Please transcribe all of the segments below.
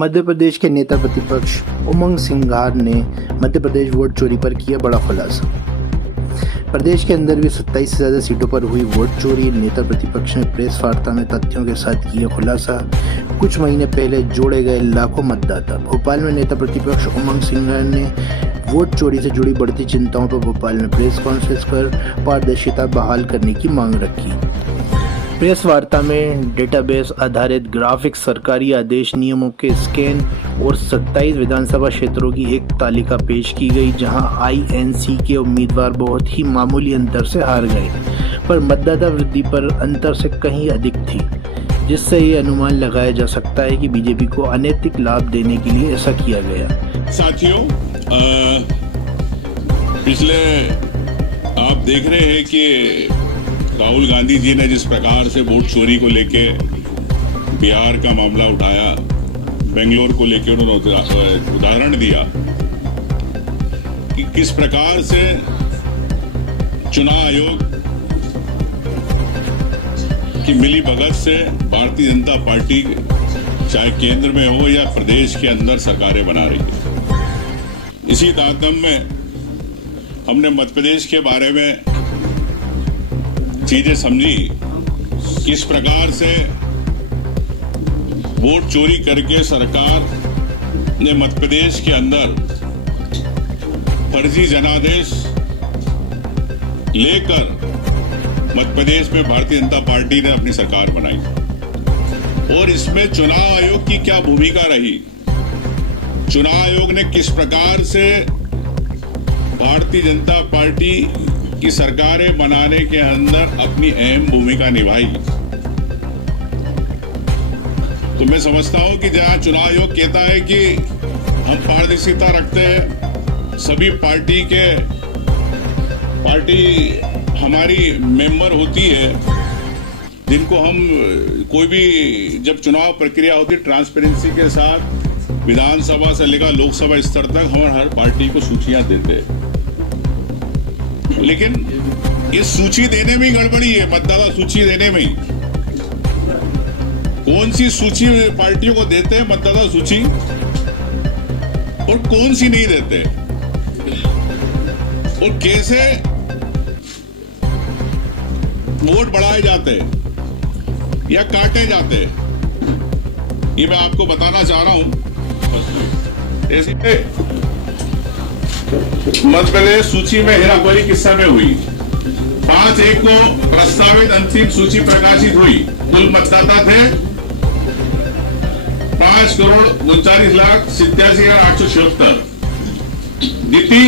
मध्य प्रदेश के नेता प्रतिपक्ष उमंग सिंघार ने मध्य प्रदेश वोट चोरी पर किया बड़ा खुलासा। प्रदेश के अंदर भी 27 से ज़्यादा सीटों पर हुई वोट चोरी। नेता प्रतिपक्ष ने प्रेस वार्ता में तथ्यों के साथ किया खुलासा। कुछ महीने पहले जोड़े गए लाखों मतदाता। भोपाल में नेता प्रतिपक्ष उमंग सिंघार ने वोट चोरी से जुड़ी बढ़ती चिंताओं पर भोपाल में प्रेस कॉन्फ्रेंस कर पारदर्शिता बहाल करने की मांग रखी। प्रेस वार्ता में डेटाबेस आधारित ग्राफिक्स, सरकारी आदेश, नियमों के स्कैन और 27 विधानसभा क्षेत्रों की एक तालिका पेश की गई, जहां आईएनसी के उम्मीदवार बहुत ही मामूली अंतर से हार गए, पर मतदाता वृद्धि पर अंतर से कहीं अधिक थी, जिससे ये अनुमान लगाया जा सकता है कि बीजेपी को अनैतिक लाभ देने के लिए ऐसा किया गया। साथियों, पिछले आप देख रहे हैं कि राहुल गांधी जी ने जिस प्रकार से वोट चोरी को लेके बिहार का मामला उठाया, बेंगलोर को लेके उन्होंने उदाहरण दिया कि किस प्रकार से चुनाव आयोग की मिली भगत से भारतीय जनता पार्टी चाहे केंद्र में हो या प्रदेश के अंदर सरकारें बना रही है। इसी तारतम्य में हमने मध्य प्रदेश के बारे में चीजें समझी, किस प्रकार से वोट चोरी करके सरकार ने मध्य प्रदेश के अंदर फर्जी जनादेश लेकर मध्य प्रदेश में भारतीय जनता पार्टी ने अपनी सरकार बनाई, और इसमें चुनाव आयोग की क्या भूमिका रही। चुनाव आयोग ने किस प्रकार से भारतीय जनता पार्टी की सरकारें बनाने के अंदर अपनी अहम भूमिका निभाई। तो मैं समझता हूं कि जहां चुनाव आयोग कहता है कि हम पारदर्शिता रखते हैं, सभी पार्टी हमारी मेंबर होती है, जिनको हम कोई भी जब चुनाव प्रक्रिया होती है ट्रांसपेरेंसी के साथ विधानसभा से लेकर लोकसभा स्तर तक हम हर पार्टी को सूचियां देते हैं। लेकिन इस सूची देने में गड़बड़ी है, मतदाता सूची देने में। कौन सी सूची पार्टियों को देते हैं मतदाता सूची और कौन सी नहीं देते, और कैसे वोट बढ़ाए जाते या काटे जाते, ये मैं आपको बताना चाह रहा हूं। ऐसे मध्य प्रदेश सूची में हेराफेरी किस समय हुई। 5/1 को प्रस्तावित अंतिम सूची प्रकाशित हुई। कुल मतदाता थे 5,39,87,876। नीति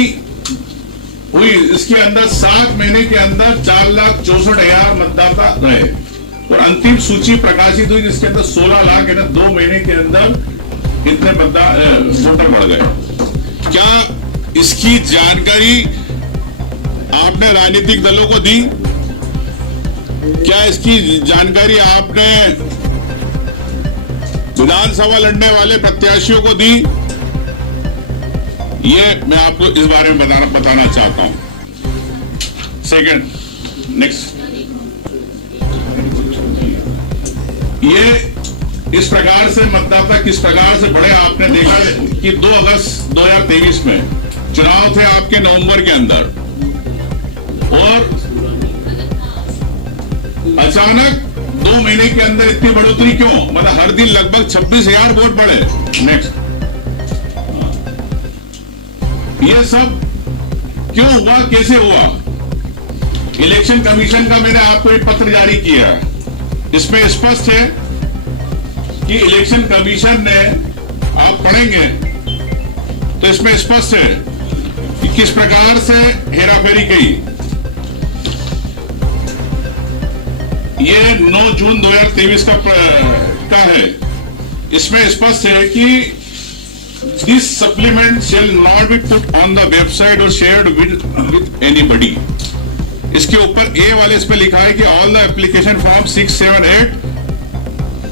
हुई, इसके अंदर 7 महीने के अंदर 4,64,000 मतदाता रहे, और अंतिम सूची प्रकाशित हुई जिसके अंदर 16 लाख 2 महीने के अंदर इतने वोटर बढ़ गए। क्या इसकी जानकारी आपने राजनीतिक दलों को दी? क्या इसकी जानकारी आपने विधानसभा लड़ने वाले प्रत्याशियों को दी? ये मैं आपको इस बारे में बताना चाहता हूं। सेकंड, नेक्स्ट, ये इस प्रकार से मतदाता किस प्रकार से बढ़े। आपने देखा कि 2 अगस्त 2023 में चुनाव थे आपके नवंबर के अंदर, और अचानक 2 महीने के अंदर इतनी बढ़ोतरी क्यों? मतलब हर दिन लगभग 26,000 वोट बढ़े। नेक्स्ट, ये सब क्यों हुआ, कैसे हुआ? इलेक्शन कमीशन का मैंने आपको एक पत्र जारी किया है, इसमें स्पष्ट है कि इलेक्शन कमीशन ने, आप पढ़ेंगे तो इसमें स्पष्ट है कि किस प्रकार से हेराफेरी की। ये 9 जून 2023 का है। इसमें स्पष्ट है कि this supplement shall not be put on the website और शेयर्ड विद एनीबडी। इसके ऊपर ए वाले इस पे लिखा है कि ऑल द एप्लीकेशन फॉर्म 678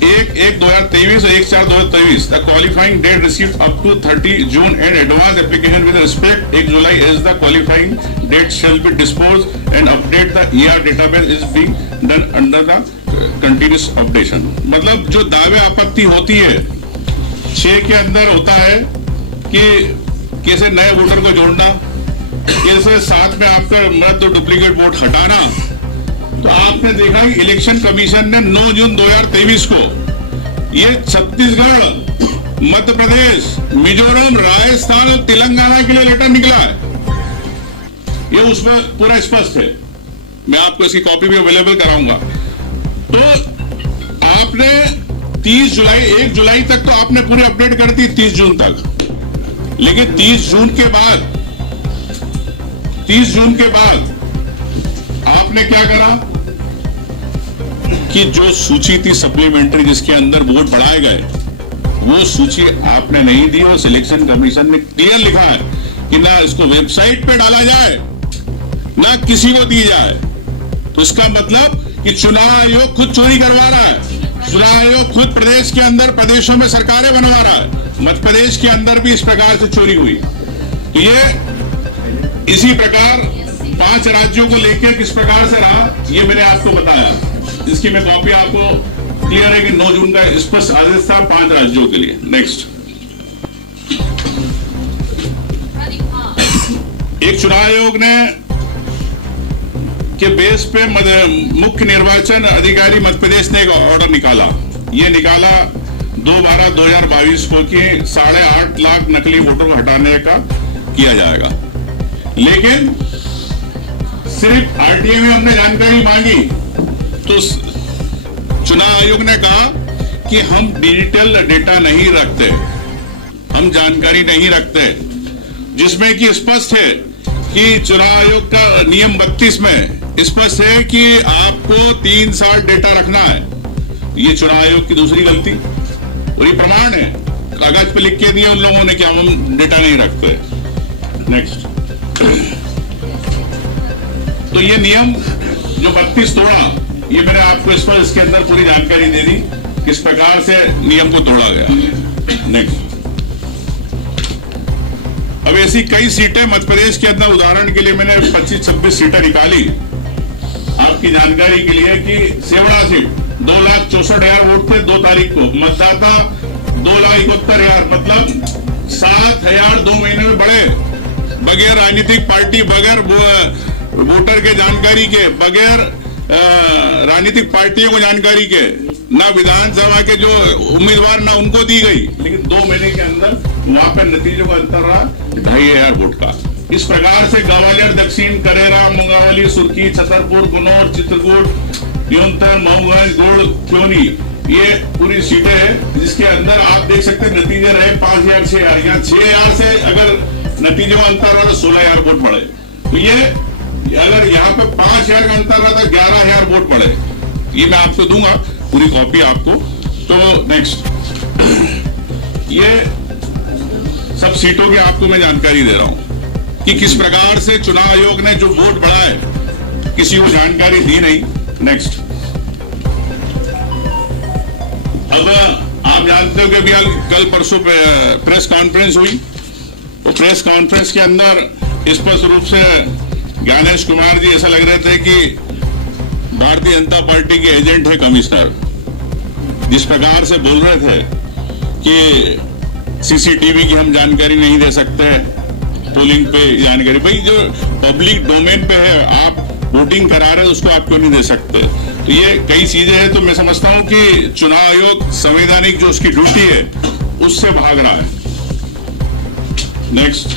1/1/2023 और 1/4/2023 the qualifying date received up to 30 June and advance application with respect 1 July as the qualifying date shall be dispose and update the ER database is being done under the continuous updation. मतलब जो दावे आपत्ति होती है 6 के अंदर होता है कि कैसे नए वोटर को जोड़ना, कैसे साथ में आपका मृत डुप्लीकेट वोट हटाना। तो आपने देखा कि इलेक्शन कमीशन ने 9 जून 2023 को ये छत्तीसगढ़, मध्य प्रदेश, मिजोरम, राजस्थान और तेलंगाना के लिए लेटर निकला है। ये उसमें पूरा स्पष्ट है, मैं आपको इसकी कॉपी भी अवेलेबल कराऊंगा। तो आपने 1 जुलाई तक तो आपने पूरी अपडेट कर दी, 30 जून तक। लेकिन 30 जून के बाद आपने क्या करा कि जो सूची थी सप्लीमेंट्री जिसके अंदर वोट बढ़ाए गए, वो सूची आपने नहीं दी और सिलेक्शन कमीशन ने क्लियर लिखा है कि ना इसको वेबसाइट पे डाला जाए ना किसी को दी जाए। तो इसका मतलब कि चुनाव आयोग खुद चोरी करवा रहा है। चुनाव आयोग खुद प्रदेश के अंदर प्रदेशों में सरकारें बनवा रहा है। मध्य प्रदेश के अंदर भी इस प्रकार से चोरी हुई। तो ये इसी प्रकार 5 राज्यों को लेकर किस प्रकार से रहा, ये मैंने आपको बताया। इसकी मैं कॉपी आपको क्लियर है कि 9 जून का स्पष्ट आदेश था 5 राज्यों के लिए। नेक्स्ट, एक चुनाव आयोग ने के बेस पे मुख्य निर्वाचन अधिकारी मध्य प्रदेश ने एक ऑर्डर निकाला। ये निकाला 2/12/2022 को कि 8.5 लाख नकली वोटों को हटाने का किया जाएगा। लेकिन सिर्फ आरटीए में हमने जानकारी मांगी तो चुनाव आयोग ने कहा कि हम डिजिटल डेटा नहीं रखते, हम जानकारी नहीं रखते, जिसमें कि स्पष्ट है कि चुनाव आयोग का नियम 32 में स्पष्ट है कि आपको 3 साल डेटा रखना है। ये चुनाव आयोग की दूसरी गलती और ये प्रमाण है, कागज पे लिख के दिया उन लोगों ने कि हम डेटा नहीं रखते। नेक्स्ट, तो ये नियम जो 32 तोड़ा, ये मैंने आपको इस पर इसके अंदर पूरी जानकारी दे दी किस प्रकार से नियम को तोड़ा गया। नेक्स्ट, अब ऐसी कई सीटें मध्य प्रदेश के अंदर, उदाहरण के लिए मैंने 25-26 सीटें निकाली आपकी जानकारी के लिए कि सेवड़ा सीट 2,64,000 वोट थे 2 तारीख को, मतदाता 2,71,000, मतलब 7,000 2 महीने में बढ़े, बगैर राजनीतिक पार्टी, बगैर वोटर के जानकारी के, बगैर राजनीतिक पार्टियों को जानकारी के, ना विधानसभा के जो उम्मीदवार ना उनको दी गई, लेकिन 2 महीने के अंदर वहां पर नतीजों का अंतर रहा 2,500 वोट का। इस प्रकार से ग्वालियर दक्षिण, करेरा, मुंगावली, सुर्खी, छतरपुर, गुनौर, चित्रकूट, यूनतर, मऊगंज, गुड़, क्योनी, ये पूरी सीटें हैं जिसके अंदर आप देख सकते हैं नतीजे रहे 5,000, 6,000। यहाँ 6,000 से अगर नतीजों का अंतर रहा तो 16,000 वोट बढ़े। तो ये अगर यहाँ पे 5,000 का अंतर रहा तो 11,000 वोट बढ़े। ये मैं आपको दूंगा पूरी कॉपी आपको। तो नेक्स्ट, ये सब सीटों की आपको मैं जानकारी दे रहा हूं कि किस प्रकार से चुनाव आयोग ने जो वोट बढ़ाए किसी को जानकारी दी नहीं। नेक्स्ट, अब आप जानते हो कि अभी कल परसों प्रेस कॉन्फ्रेंस हुई, तो प्रेस कॉन्फ्रेंस के अंदर स्पष्ट रूप से ज्ञानेश कुमार जी ऐसा लग रहे थे कि भारतीय जनता पार्टी के एजेंट है कमिश्नर, जिस प्रकार से बोल रहे थे कि सीसीटीवी की हम जानकारी नहीं दे सकते, पोलिंग पे जानकारी, भाई जो पब्लिक डोमेन पे है आप वोटिंग करा रहे हैं उसको आप क्यों नहीं दे सकते। तो ये कई चीजें हैं। तो मैं समझता हूं कि चुनाव आयोग संवैधानिक जो उसकी ड्यूटी है उससे भाग रहा है। नेक्स्ट,